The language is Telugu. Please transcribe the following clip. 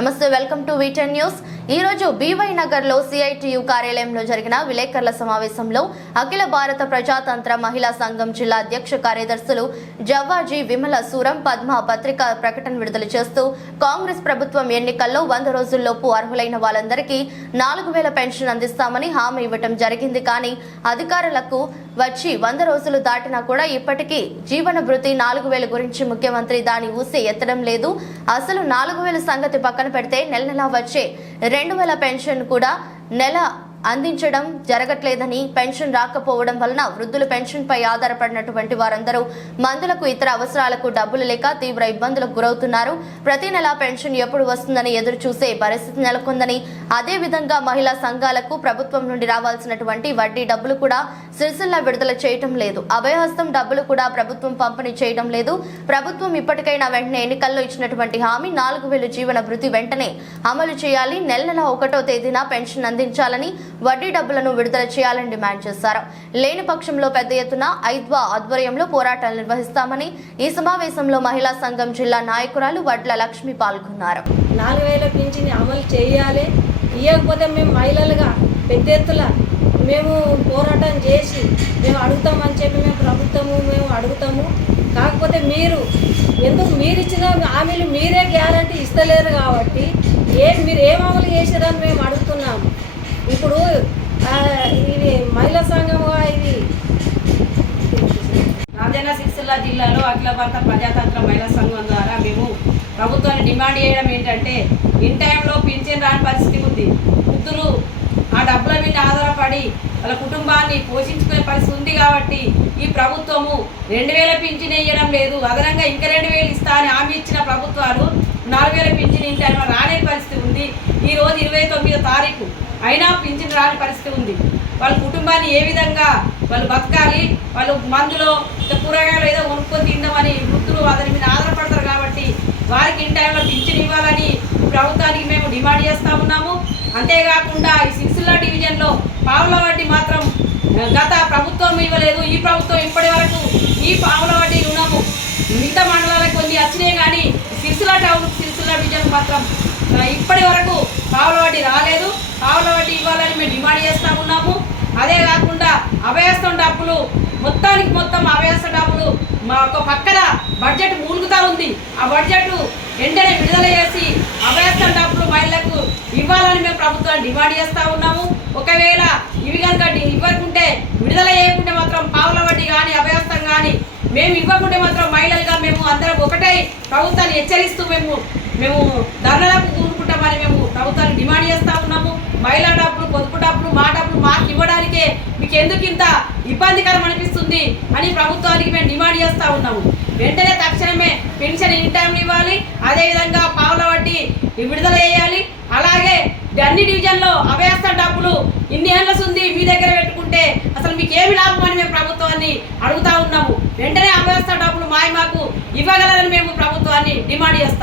నమస్తే వెల్కమ్ టు V10 న్యూస్। ఈ రోజు BY నగర్ లో CITU కార్యాలయంలో జరిగిన విలేకరుల సమావేశంలో అఖిల భారత ప్రజాతంత్ర మహిళా సంఘం జిల్లా అధ్యక్ష కార్యదర్శులు జవ్వాజీ విమల సూరం పద్మ పత్రిక ప్రకటన విడుదల చేస్తూ కాంగ్రెస్ ప్రభుత్వం ఎన్నికల్లో 100 రోజుల్లోపు అర్హులైన వాళ్ళందరికీ 4000 పెన్షన్ అందిస్తామని హామీ ఇవ్వడం జరిగింది। కానీ అధికారులకు వచ్చి 100 రోజులు దాటినా కూడా ఇప్పటికీ జీవన భృతి 4000 గురించి ముఖ్యమంత్రి దాని ఊసే ఎత్తడం లేదు। అసలు 4000 సంగతి పక్కన పెడితే నెల నెలా వచ్చే 2000 పెన్షన్ కూడా నెల అందించడం జరగట్లేదని, పెన్షన్ రాకపోవడం వలన వృద్ధులు పెన్షన్ పై ఆధారపడినటువంటి వారందరూ మందులకు ఇతర అవసరాలకు డబ్బులు లేక తీవ్ర ఇబ్బందులకు గురవుతున్నారు। ప్రతి నెల పెన్షన్ ఎప్పుడు వస్తుందని ఎదురు చూసే పరిస్థితి నెలకొందని, అదే విధంగా మహిళా సంఘాలకు ప్రభుత్వం నుండి రావాల్సినటువంటి వడ్డీ డబ్బులు కూడా సిరిసిల్ల విడుదల చేయటం లేదు। అభయహస్తం డబ్బులు కూడా ప్రభుత్వం పంపిణీ చేయడం లేదు। ప్రభుత్వం ఇప్పటికైనా వెంటనే ఎన్నికల్లో ఇచ్చినటువంటి హామీ 4000 జీవన భృతి వెంటనే అమలు చేయాలి। నెల 1వ తేదీన పెన్షన్ అందించాలని, వడ్డీ డబ్బులను విడుదల చేయాలని డిమాండ్ చేశారు। లేని పక్షంలో పెద్ద ఎత్తున ఐద్వా ఆధ్వర్యంలో పోరాటాలు నిర్వహిస్తామని ఈ సమావేశంలో మహిళా సంఘం జిల్లా నాయకురాలు వడ్ల లక్ష్మి పాల్గొన్నారు। 4000 పింఛన్ అమలు చేయాలి, ఇవ్వకపోతే మేము మహిళలుగా పెద్ద ఎత్తున మేము పోరాటం చేసి మేము అడుగుతామని చెప్పి మేము అడుగుతాము। కాకపోతే మీరు ఇచ్చిన హామీలు మీరే గ్యారంటీ ఇస్తలేరు కాబట్టి మీరు ఏం అమలు చేశారని మేము అడుగుతున్నాము। ఇప్పుడు ఇది మహిళా సంఘంగా ఇది రాజన్న సిరిసిల్ల జిల్లాలో అఖిల భారత ప్రజాతంత్ర మహిళా సంఘం ద్వారా మేము ప్రభుత్వాన్ని డిమాండ్ చేయడం ఏంటంటే, ఇన్ టైంలో పింఛన్ రాని పరిస్థితి ఉంది। వృద్ధులు ఆ డబ్బుల మీద ఆధారపడి వాళ్ళ కుటుంబాన్ని పోషించుకునే పరిస్థితి ఉంది కాబట్టి ఈ ప్రభుత్వము 2000 పింఛన్ వేయడం లేదు, అదనంగా ఇంకా 2000 ఇస్తా అని హామీ ఇచ్చిన ప్రభుత్వాలు 4000 పింఛన్ ఇన్ టైంలో రాని పరిస్థితి ఉంది। ఈరోజు 29వ తారీఖు అయినా పింఛన్ రాని పరిస్థితి ఉంది। వాళ్ళ కుటుంబాన్ని ఏ విధంగా వాళ్ళు బతకాలి, వాళ్ళు మందులో కూరగాయలు ఏదో కొనుక్కొని తిందామని వృద్ధులు అతని మీద ఆధారపడతారు కాబట్టి వారికి ఇన్ టైంలో పింఛన్ ఇవ్వాలని ప్రభుత్వానికి మేము డిమాండ్ చేస్తూ ఉన్నాము। అంతేకాకుండా ఈ సిరిసిల్ల డివిజన్లో పావుల వడ్డీ మాత్రం గత ప్రభుత్వం ఇవ్వలేదు, ఈ ప్రభుత్వం ఇప్పటి వరకు ఈ పావుల వడ్డీ రుణము మిగతా మండలాలకు కొన్ని వచ్చినాయి కానీ సిరిసిల్ల టౌన్ సిరిసిల్ల డివిజన్ మాత్రం ఇప్పటి వరకు పావుల వడ్డీ రాలేదు। పావుల వడ్డీ ఇవ్వాలని మేము డిమాండ్ చేస్తూ ఉన్నాము। అదే కాకుండా అభయహస్తం డబ్బులు మొత్తం అభయహస్త డబ్బులు మా పక్కన బడ్జెట్ మూలుగుతూ ఉంది, ఆ బడ్జెట్ వెంటనే విడుదల చేసి అభయహస్తం డబ్బులు మహిళలకు ఇవ్వాలని మేము ప్రభుత్వాన్ని డిమాండ్ చేస్తూ ఉన్నాము। ఒకవేళ ఇవి కనుక ఇవ్వకుంటే విడుదల చేయకుంటే మాత్రం పావుల వడ్డీ కానీ అభయహస్తం కానీ మేము ఇవ్వకుంటే మాత్రం మహిళలుగా మేము అందరం ఒకటై ప్రభుత్వాన్ని హెచ్చరిస్తూ మేము ధర్నాలకు కూరుకుంటామని మేము ప్రభుత్వాన్ని డిమాండ్ చేస్తూ ఉన్నాము। మహిళా డబ్బులు, పొదుపు డబ్బులు, మా డబ్బులు మాకు ఇవ్వడానికే మీకు ఎందుకు ఇంత ఇబ్బందికరం అనిపిస్తుంది అని ప్రభుత్వానికి మేము డిమాండ్ చేస్తూ ఉన్నాము। వెంటనే తక్షణమే పెన్షన్ ఇన్ టైంలో ఇవ్వాలి, అదేవిధంగా పావుల వడ్డీ విడుదల చేయాలి। అలాగే అన్ని డివిజన్లో అభయహస్త డబ్బులు ఇన్ని ఏళ్ళ ఉంది మీ దగ్గర పెట్టుకుంటే అసలు మీకు ఏమి లాభం అని మేము ప్రభుత్వాన్ని అడుగుతూ ఉన్నాము। వెంటనే అభయహస్త డబ్బులు మాకు ఇవ్వగలరని మేము ప్రభుత్వాన్ని డిమాండ్ చేస్తాం।